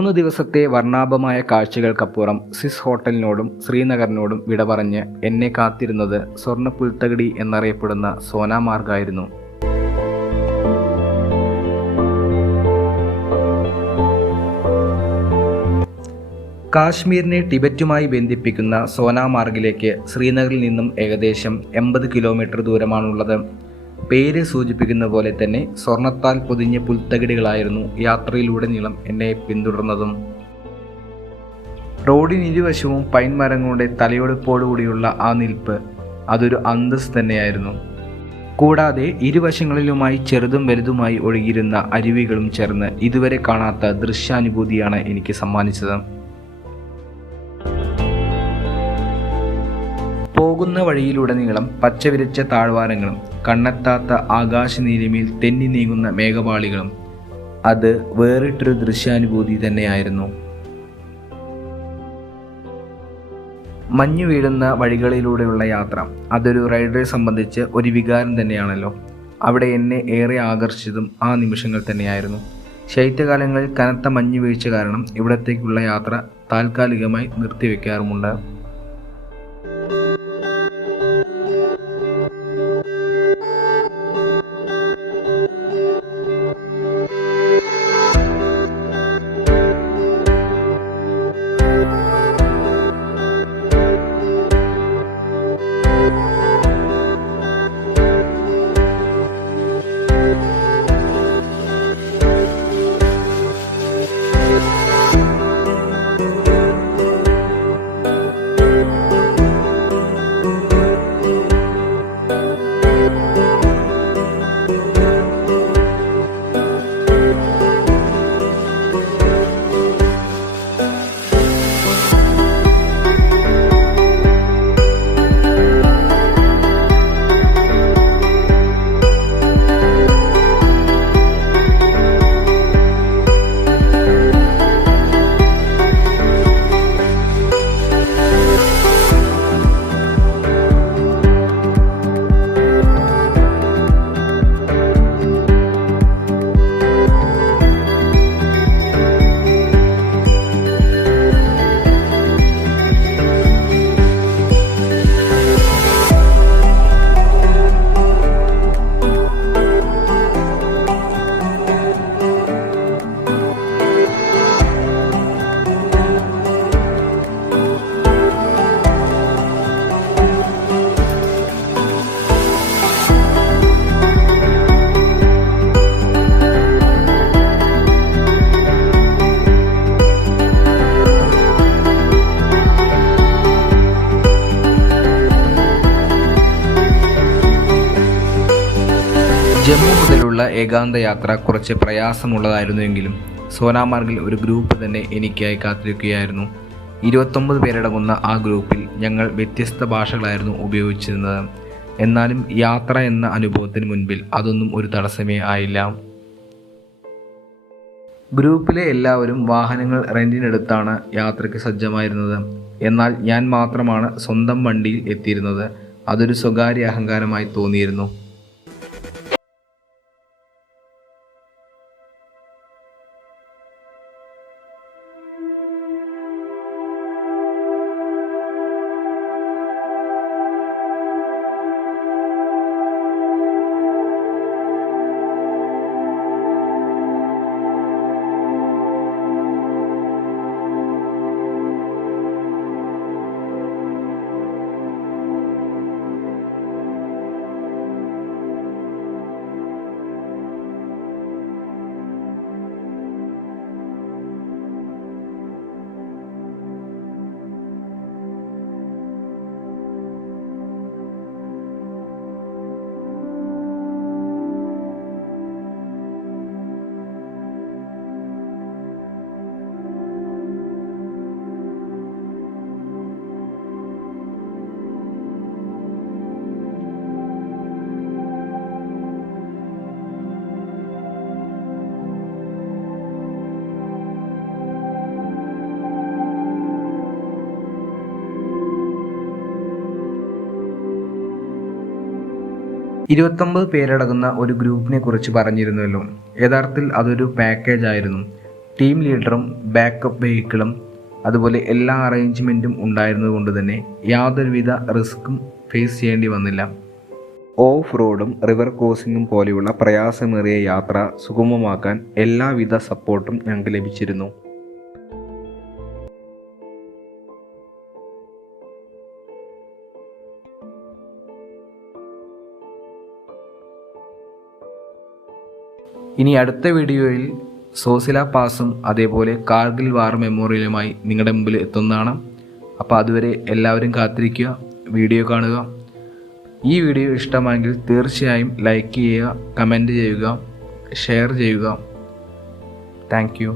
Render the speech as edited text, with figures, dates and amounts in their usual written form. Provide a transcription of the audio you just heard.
3 ദിവസത്തെ വർണ്ണാഭമായ കാഴ്ചകൾക്കപ്പുറം സ്വിസ് ഹോട്ടലിനോടും ശ്രീനഗറിനോടും വിട പറഞ്ഞ് എന്നെ കാത്തിരുന്നത് സ്വർണ്ണ പുൽത്തകിടി എന്നറിയപ്പെടുന്ന സോനാമാർഗ് ആയിരുന്നു. കാശ്മീരിനെ ടിബറ്റുമായി ബന്ധിപ്പിക്കുന്ന സോനാമാർഗിലേക്ക് ശ്രീനഗറിൽ നിന്നും ഏകദേശം 80 കിലോമീറ്റർ ദൂരമാണുള്ളത്. പേര് സൂചിപ്പിക്കുന്ന പോലെ തന്നെ സ്വർണത്താൽ പൊതിഞ്ഞ പുൽത്തകിടികളായിരുന്നു യാത്രയിലുടനീളം എന്നെ പിന്തുടർന്നതും. റോഡിനിരുവശവും പൈൻ മരങ്ങളുടെ തലയൊടുപ്പോടുകൂടിയുള്ള ആ നിൽപ്പ് അതൊരു അന്തസ് തന്നെയായിരുന്നു. കൂടാതെ ഇരുവശങ്ങളിലുമായി ചെറുതും വലുതുമായി ഒഴുകിയിരുന്ന അരുവികളും ചേർന്ന് ഇതുവരെ കാണാത്ത ദൃശ്യാനുഭൂതിയാണ് എനിക്ക് സമ്മാനിച്ചത്. പോകുന്ന വഴിയിലുടനീളം പച്ചവിരിച്ച താഴ്വാരങ്ങളും കണ്ണെത്താത്ത ആകാശനീലിമയിൽ തെന്നി നീങ്ങുന്ന മേഘപാളികളും അത് വേറിട്ടൊരു ദൃശ്യാനുഭൂതി തന്നെയായിരുന്നു. മഞ്ഞു വീഴുന്ന വഴികളിലൂടെയുള്ള യാത്ര അതൊരു റൈഡറെ സംബന്ധിച്ച് ഒരു വികാരം തന്നെയാണല്ലോ. അവിടെ എന്നെ ഏറെ ആകർഷിച്ചതും ആ നിമിഷങ്ങൾ തന്നെയായിരുന്നു. ശൈത്യകാലങ്ങളിൽ കനത്ത മഞ്ഞു വീഴ്ച കാരണം ഇവിടത്തേക്കുള്ള യാത്ര താൽക്കാലികമായി നിർത്തിവെക്കാറുമുണ്ട്. ജമ്മു മുതലുള്ള ഏകാന്ത യാത്ര കുറച്ച് പ്രയാസമുള്ളതായിരുന്നുവെങ്കിലും സോനാമാർഗിൽ ഒരു ഗ്രൂപ്പ് തന്നെ എനിക്കായി കാത്തിരിക്കുകയായിരുന്നു. 29 പേരടങ്ങുന്ന ആ ഗ്രൂപ്പിൽ ഞങ്ങൾ വ്യത്യസ്ത ഭാഷകളായിരുന്നു ഉപയോഗിച്ചിരുന്നത്. എന്നാലും യാത്ര എന്ന അനുഭവത്തിന് മുൻപിൽ അതൊന്നും ഒരു തടസ്സമേ ആയില്ല. ഗ്രൂപ്പിലെ എല്ലാവരും വാഹനങ്ങൾ റെന്റിനെടുത്താണ് യാത്രയ്ക്ക് സജ്ജമായിരുന്നത്. എന്നാൽ ഞാൻ മാത്രമാണ് സ്വന്തം വണ്ടിയിൽ എത്തിയിരുന്നത്. അതൊരു സ്വകാര്യ അഹങ്കാരമായി തോന്നിയിരുന്നു. പേരടങ്ങുന്ന ഒരു ഗ്രൂപ്പിനെ കുറിച്ച് പറഞ്ഞിരുന്നല്ലോ. യഥാർത്ഥത്തിൽ അതൊരു പാക്കേജ് ആയിരുന്നു. ടീം ലീഡറും ബാക്കപ്പ് വെഹിക്കിളും അതുപോലെ എല്ലാ അറേഞ്ച്മെൻറ്റും ഉണ്ടായിരുന്നതുകൊണ്ട് തന്നെ യാതൊരുവിധ റിസ്ക്കും ഫേസ് ചെയ്യേണ്ടി വന്നില്ല. ഓഫ് റോഡും റിവർ ക്രോസിങ്ങും പോലെയുള്ള പ്രയാസമേറിയ യാത്ര സുഗമമാക്കാൻ എല്ലാവിധ സപ്പോർട്ടും ഞങ്ങൾക്ക് ലഭിച്ചിരുന്നു. ഇനി അടുത്ത വീഡിയോയിൽ സോസില പാസും അതേപോലെ കാർഗിൽ വാർ മെമ്മോറിയലുമായി നിങ്ങളുടെ മുമ്പിൽ എത്തുന്നതാണ്. അപ്പോൾ അതുവരെ എല്ലാവരും കാത്തിരിക്കുക, വീഡിയോ കാണുക. ഈ വീഡിയോ ഇഷ്ടമായെങ്കിൽ തീർച്ചയായും ലൈക്ക് ചെയ്യുക, കമൻറ്റ് ചെയ്യുക, ഷെയർ ചെയ്യുക. Thank you.